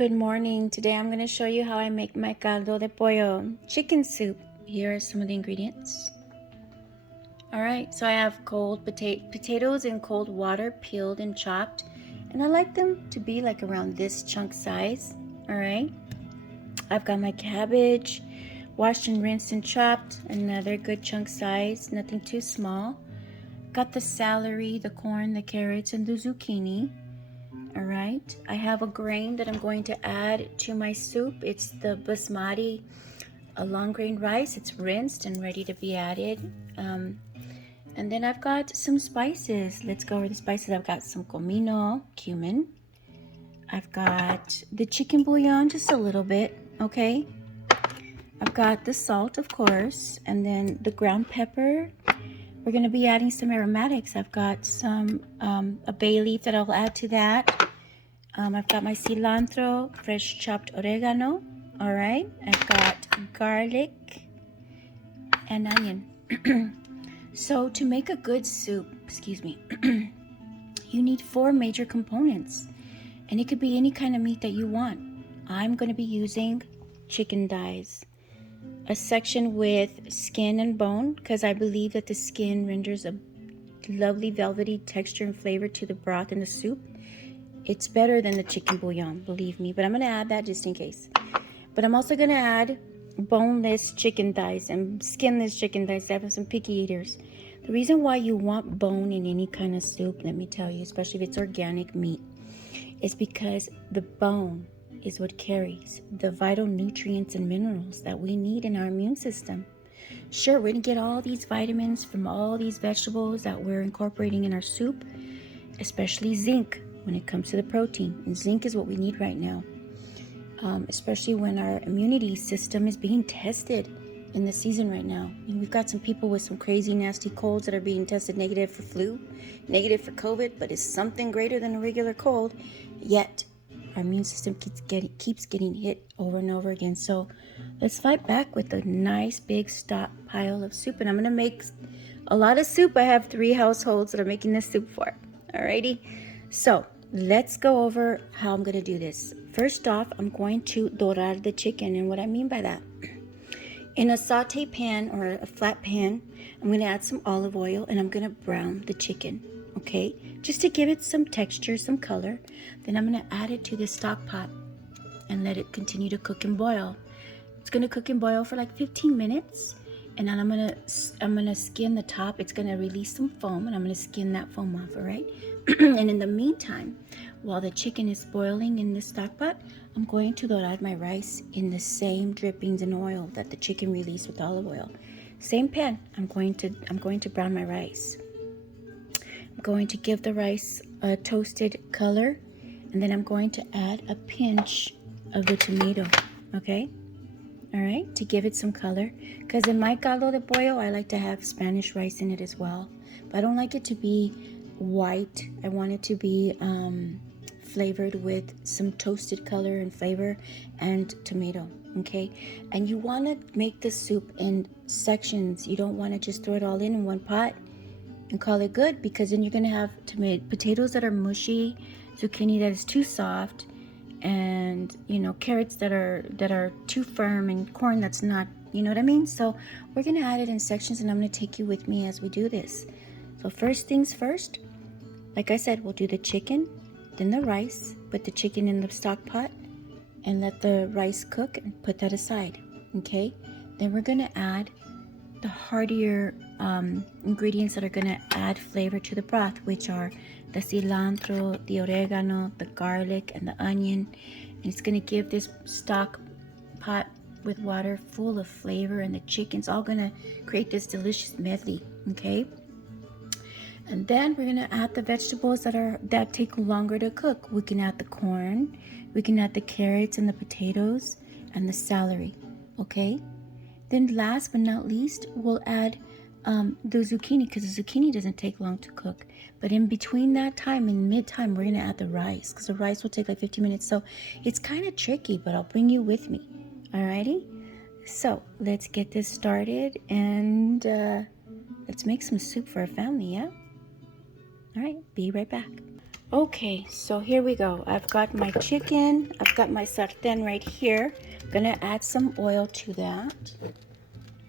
Good morning. Today I'm going to show you how I make my caldo de pollo chicken soup. Here are some of the ingredients. Alright, so I have cold potatoes in cold water, peeled and chopped. And I like them to be like around this chunk size. Alright, I've got my cabbage, washed and rinsed and chopped. Another good chunk size, nothing too small. Got the celery, the corn, the carrots, and the zucchini. All right, I have a grain that I'm going to add to my soup. It's the basmati, a long grain rice. It's rinsed and ready to be added. And then I've got some spices. Let's go over the spices. I've got some comino, cumin. I've got the chicken bouillon, just a little bit, okay? I've got the salt, of course, and then the ground pepper. We're going to be adding some aromatics. I've got some a bay leaf that I'll add to that. I've got my cilantro, fresh chopped oregano. All right, I've got garlic and onion. So to make a good soup, you need 4 major components, and it could be any kind of meat that you want. I'm going to be using chicken thighs, a section with skin and bone, because I believe that the skin renders a lovely velvety texture and flavor to the broth in the soup. It's better than the chicken bouillon, believe me, but I'm going to add that just in case. But I'm also going to add boneless chicken thighs and skinless chicken thighs. I have some picky eaters. The reason why you want bone in any kind of soup, let me tell you, especially if it's organic meat, is because the bone is what carries the vital nutrients and minerals that we need in our immune system. Sure, we're going to get all these vitamins from all these vegetables that we're incorporating in our soup, especially zinc when it comes to the protein. And zinc is what we need right now, especially when our immunity system is being tested in the season right now. I mean, we've got some people with some crazy nasty colds that are being tested negative for flu, negative for COVID, but it's something greater than a regular cold, yet our immune system keeps getting hit over and over again. So let's fight back with a nice big stockpile of soup. And I'm going to make a lot of soup. I have 3 households that are making this soup for. Alrighty, so let's go over how I'm going to do this. First off, I'm going to dorar the chicken. And what I mean by that, in a saute pan or a flat pan, I'm going to add some olive oil and I'm going to brown the chicken, okay? Just to give it some texture, some color. Then I'm going to add it to the stock pot and let it continue to cook and boil. It's going to cook and boil for like 15 minutes. And then I'm gonna skin the top. It's gonna release some foam, and I'm gonna skin that foam off, all right? And in the meantime, while the chicken is boiling in the stock pot, I'm going to dorar my rice in the same drippings and oil that the chicken released with olive oil. Same pan. I'm going to brown my rice. I'm going to give the rice a toasted color, and then I'm going to add a pinch of the tomato, okay? All right, to give it some color, because in my caldo de pollo, I like to have Spanish rice in it as well, but I don't like it to be white. I want it to be flavored with some toasted color and flavor and tomato, okay? And you want to make the soup in sections. You don't want to just throw it all in one pot and call it good, because then you're going to have potatoes that are mushy, zucchini that is too soft, and carrots that are too firm, and corn that's not, you know what I mean? So we're gonna add it in sections, and I'm gonna take you with me as we do this. So first things first, like I said, we'll do the chicken, then the rice. Put the chicken in the stock pot and let the rice cook and put that aside, okay? Then we're gonna add the heartier ingredients that are gonna add flavor to the broth, which are the cilantro, the oregano, the garlic, and the onion. And it's gonna give this stock pot with water full of flavor, and the chicken's all gonna create this delicious medley, okay? And then we're gonna add the vegetables that take longer to cook. We can add the corn, we can add the carrots and the potatoes and the celery, okay? Then last but not least, we'll add the zucchini, because the zucchini doesn't take long to cook. But in between that time, in mid-time, we're going to add the rice, because the rice will take like 15 minutes. So it's kind of tricky, but I'll bring you with me. Alrighty? So let's get this started, and let's make some soup for our family, yeah? All right, be right back. Okay, so here we go. I've got my chicken. I've got my sartén right here. I'm gonna add some oil to that.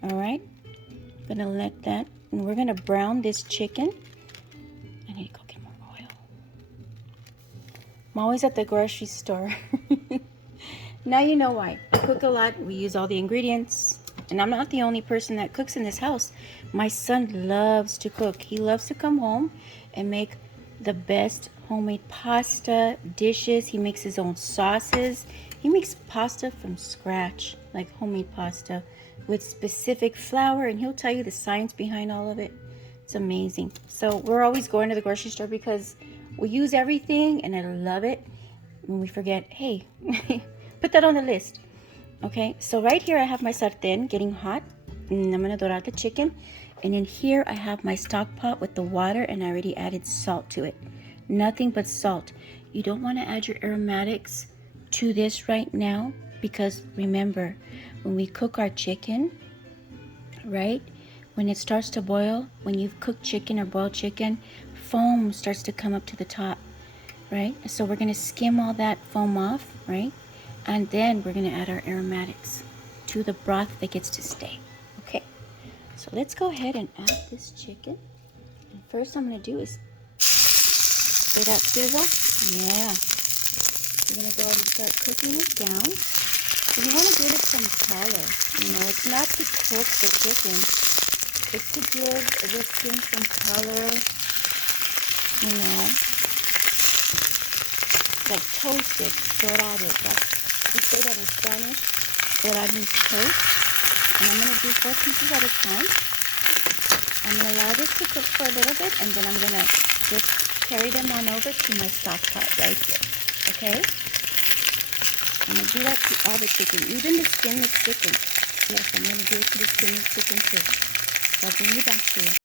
All right, gonna let that, and we're gonna brown this chicken. I need to go get more oil. I'm always at the grocery store. Now you know why. I cook a lot. We use all the ingredients. And I'm not the only person that cooks in this house. My son loves to cook. He loves to come home and make the best homemade pasta, dishes. He makes his own sauces. He makes pasta from scratch, like homemade pasta with specific flour. And he'll tell you the science behind all of it. It's amazing. So we're always going to the grocery store because we use everything and I love it. When we forget, hey, put that on the list. Okay, so right here I have my sartén getting hot, and I'm gonna dorar the chicken. And in here I have my stock pot with the water, and I already added salt to it. Nothing but salt. You don't want to add your aromatics to this right now because remember, when we cook our chicken, right, when it starts to boil, when you've cooked chicken or boiled chicken, foam starts to come up to the top, right? So we're gonna skim all that foam off, right? And then we're gonna add our aromatics to the broth that gets to stay. Okay, so let's go ahead and add this chicken. And first I'm gonna do is, hear that sizzle? Yeah. We're gonna go ahead and start cooking it down. So you wanna give it some color. You know, it's not to cook the chicken. It's to give the skin some color, you know, like toasted, dorado. We say that in Spanish. Dorar means toast. And I'm going to do 4 pieces at a time. I'm going to allow this to cook for a little bit, and then I'm going to just carry them on over to my stock pot right here. Okay? I'm going to do that to all the chicken, even the skinless chicken. Yes, I'm going to do it to the skinless chicken too. So I'll bring you back to it.